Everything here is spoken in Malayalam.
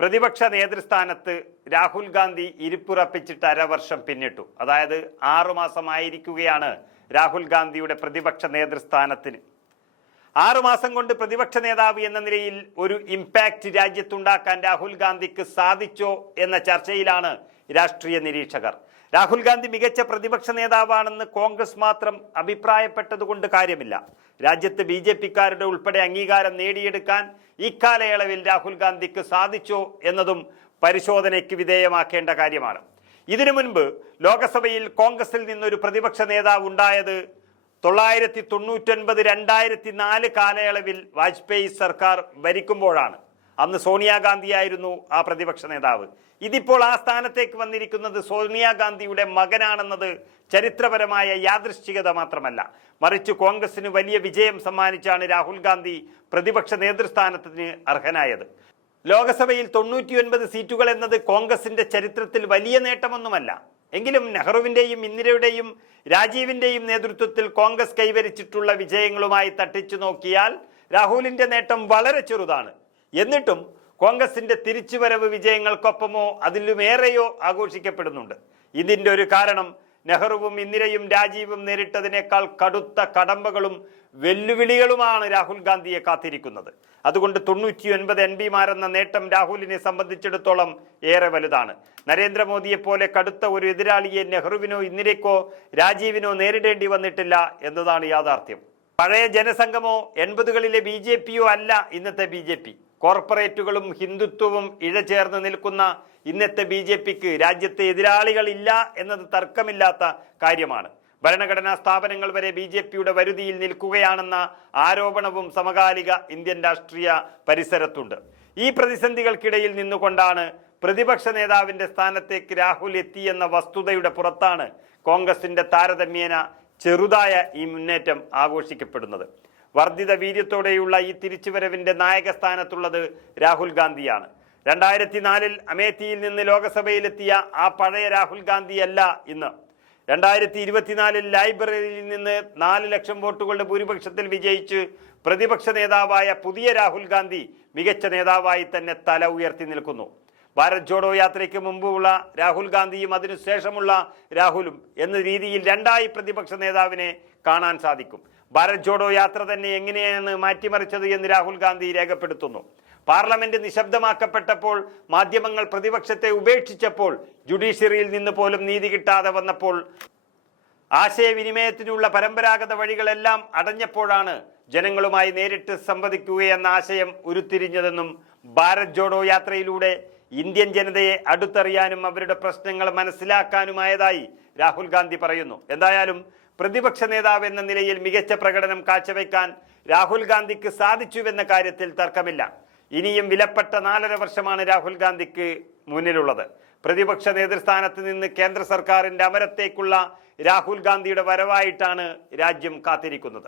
പ്രതിപക്ഷ നേതൃസ്ഥാനത്ത് രാഹുൽ ഗാന്ധി ഇരിപ്പുറപ്പിച്ചിട്ട് അരവർഷം പിന്നിട്ടു. അതായത് ആറുമാസമായിരിക്കുകയാണ് രാഹുൽ ഗാന്ധിയുടെ പ്രതിപക്ഷ നേതൃസ്ഥാനത്തിന്. ആറുമാസം കൊണ്ട് പ്രതിപക്ഷ നേതാവ് എന്ന നിലയിൽ ഒരു ഇമ്പാക്റ്റ് രാജ്യത്തുണ്ടാക്കാൻ രാഹുൽ ഗാന്ധിക്ക് സാധിച്ചോ എന്ന ചർച്ചയിലാണ് രാഷ്ട്രീയ നിരീക്ഷകർ. രാഹുൽ ഗാന്ധി മികച്ച പ്രതിപക്ഷ നേതാവാണെന്ന് കോൺഗ്രസ് മാത്രം അഭിപ്രായപ്പെട്ടതുകൊണ്ട് കാര്യമില്ല. രാജ്യത്ത് ബി ജെ പിക്കാരുടെ ഉൾപ്പെടെ അംഗീകാരം നേടിയെടുക്കാൻ ഇക്കാലയളവിൽ രാഹുൽ ഗാന്ധിക്ക് സാധിച്ചോ എന്നതും പരിശോധനയ്ക്ക് വിധേയമാക്കേണ്ട കാര്യമാണ്. ഇതിനു മുൻപ് ലോക്സഭയിൽ കോൺഗ്രസിൽ നിന്നൊരു പ്രതിപക്ഷ നേതാവ് ഉണ്ടായത് തൊള്ളായിരത്തി തൊണ്ണൂറ്റൊൻപത് രണ്ടായിരത്തി നാല് കാലയളവിൽ വാജ്പേയി സർക്കാർ ഭരിക്കുമ്പോഴാണ്. അന്ന് സോണിയാഗാന്ധിയായിരുന്നു ആ പ്രതിപക്ഷ നേതാവ്. ഇതിപ്പോൾ ആ സ്ഥാനത്തേക്ക് വന്നിരിക്കുന്നത് സോണിയാഗാന്ധിയുടെ മകനാണെന്നത് ചരിത്രപരമായ യാദൃശ്ചികത മാത്രമല്ല. മറിച്ച് കോൺഗ്രസിന് വലിയ വിജയം സമ്മാനിച്ചാണ് രാഹുൽ ഗാന്ധി പ്രതിപക്ഷ നേതൃസ്ഥാനത്തിന് അർഹനായത്. ലോകസഭയിൽ തൊണ്ണൂറ്റിയൊൻപത് സീറ്റുകൾ എന്നത് കോൺഗ്രസിന്റെ ചരിത്രത്തിൽ വലിയ നേട്ടമൊന്നുമല്ല. എങ്കിലും നെഹ്റുവിന്റെയും ഇന്ദിരയുടെയും രാജീവിന്റെയും നേതൃത്വത്തിൽ കോൺഗ്രസ് കൈവരിച്ചിട്ടുള്ള വിജയങ്ങളുമായി തട്ടിച്ചു നോക്കിയാൽ രാഹുലിന്റെ നേട്ടം വളരെ ചെറുതാണ്. എന്നിട്ടും കോൺഗ്രസിന്റെ തിരിച്ചുവരവ് വിജയങ്ങൾക്കൊപ്പമോ അതിലുമേറെയോ ആഘോഷിക്കപ്പെടുന്നുണ്ട്. ഇതിന്റെ ഒരു കാരണം നെഹ്റുവും ഇന്ദിരയും രാജീവും നേരിട്ടതിനേക്കാൾ കടുത്ത കടമ്പകളും വെല്ലുവിളികളുമാണ് രാഹുൽ ഗാന്ധിയെ കാത്തിരിക്കുന്നത്. അതുകൊണ്ട് തൊണ്ണൂറ്റി ഒൻപത് എം പിമാരെന്ന നേട്ടം രാഹുലിനെ സംബന്ധിച്ചിടത്തോളം ഏറെ വലുതാണ്. നരേന്ദ്രമോദിയെ പോലെ കടുത്ത ഒരു എതിരാളിയെ നെഹ്റുവിനോ ഇന്ദിരയ്ക്കോ രാജീവിനോ നേരിടേണ്ടി വന്നിട്ടില്ല എന്നതാണ് യാഥാർത്ഥ്യം. പഴയ ജനസംഘമോ എൺപതുകളിലെ ബി അല്ല ഇന്നത്തെ ബി കോർപ്പറേറ്റുകളും ഹിന്ദുത്വവും ഇഴചേർന്ന് നിൽക്കുന്ന ഇന്നത്തെ ബി ജെ പിക്ക് രാജ്യത്തെ എതിരാളികളില്ല എന്നത് തർക്കമില്ലാത്ത കാര്യമാണ്. ഭരണഘടനാ സ്ഥാപനങ്ങൾ വരെ ബി ജെ പിയുടെ വരുതിയിൽ നിൽക്കുകയാണെന്ന ആരോപണവും സമകാലിക ഇന്ത്യൻ രാഷ്ട്രീയ പരിസരത്തുണ്ട്. ഈ പ്രതിസന്ധികൾക്കിടയിൽ നിന്നുകൊണ്ടാണ് പ്രതിപക്ഷ നേതാവിന്റെ സ്ഥാനത്തേക്ക് രാഹുൽ എത്തിയെന്ന വസ്തുതയുടെ പുറത്താണ് കോൺഗ്രസിന്റെ താരതമ്യേന ചെറുതായ ഈ മുന്നേറ്റം ആഘോഷിക്കപ്പെടുന്നത്. വർദ്ധിത വീര്യത്തോടെയുള്ള ഈ തിരിച്ചുവരവിന്റെ നായകസ്ഥാനത്തുള്ളത് രാഹുൽ ഗാന്ധിയാണ്. രണ്ടായിരത്തി നാലിൽ അമേത്തിയിൽ നിന്ന് ലോകസഭയിലെത്തിയ ആ പഴയ രാഹുൽ ഗാന്ധിയല്ല ഇന്ന്. രണ്ടായിരത്തി ഇരുപത്തിനാലിൽ ലൈബ്രറിയിൽ നിന്ന് നാല് ലക്ഷം വോട്ടുകളുടെ ഭൂരിപക്ഷത്തിൽ വിജയിച്ച് പ്രതിപക്ഷ നേതാവായ പുതിയ രാഹുൽ ഗാന്ധി മികച്ച നേതാവായി തന്നെ തല ഉയർത്തി നിൽക്കുന്നു. ഭാരത് ജോഡോ യാത്രയ്ക്ക് മുമ്പുള്ള രാഹുൽ ഗാന്ധിയും അതിനുശേഷമുള്ള രാഹുലും എന്ന രീതിയിൽ രണ്ടായി പ്രതിപക്ഷ നേതാവിനെ കാണാൻ സാധിക്കും. ഭാരത് ജോഡോ യാത്ര തന്നെ എങ്ങനെയാണ് മാറ്റിമറിച്ചത് എന്ന് രാഹുൽ ഗാന്ധി രേഖപ്പെടുത്തുന്നു. പാർലമെന്റ് നിശബ്ദമാക്കപ്പെട്ടപ്പോൾ മാധ്യമങ്ങൾ പ്രതിപക്ഷത്തെ ഉപേക്ഷിച്ചപ്പോൾ ജുഡീഷ്യറിയിൽ നിന്ന് പോലും നീതി കിട്ടാതെ വന്നപ്പോൾ ആശയവിനിമയത്തിനുള്ള പരമ്പരാഗത വഴികളെല്ലാം അടഞ്ഞപ്പോഴാണ് ജനങ്ങളുമായി നേരിട്ട് സംവദിക്കുകയെന്ന ആശയം ഉരുത്തിരിഞ്ഞതെന്നും ഭാരത് ജോഡോ യാത്രയിലൂടെ ഇന്ത്യൻ ജനതയെ അടുത്തറിയാനും അവരുടെ പ്രശ്നങ്ങൾ മനസ്സിലാക്കാനുമായതായി രാഹുൽ ഗാന്ധി പറയുന്നു. എന്തായാലും പ്രതിപക്ഷ നേതാവ് എന്ന നിലയിൽ മികച്ച പ്രകടനം കാഴ്ചവെക്കാൻ രാഹുൽ ഗാന്ധിക്ക് സാധിച്ചുവെന്ന കാര്യത്തിൽ തർക്കമില്ല. ഇനിയും വിലപ്പെട്ട നാലര വർഷമാണ് രാഹുൽ ഗാന്ധിക്ക് മുന്നിലുള്ളത്. പ്രതിപക്ഷ നേതൃസ്ഥാനത്ത് നിന്ന് കേന്ദ്ര സർക്കാരിന്റെ അമരത്തേക്കുള്ള രാഹുൽ ഗാന്ധിയുടെ വരവായിട്ടാണ് രാജ്യം കാത്തിരിക്കുന്നത്.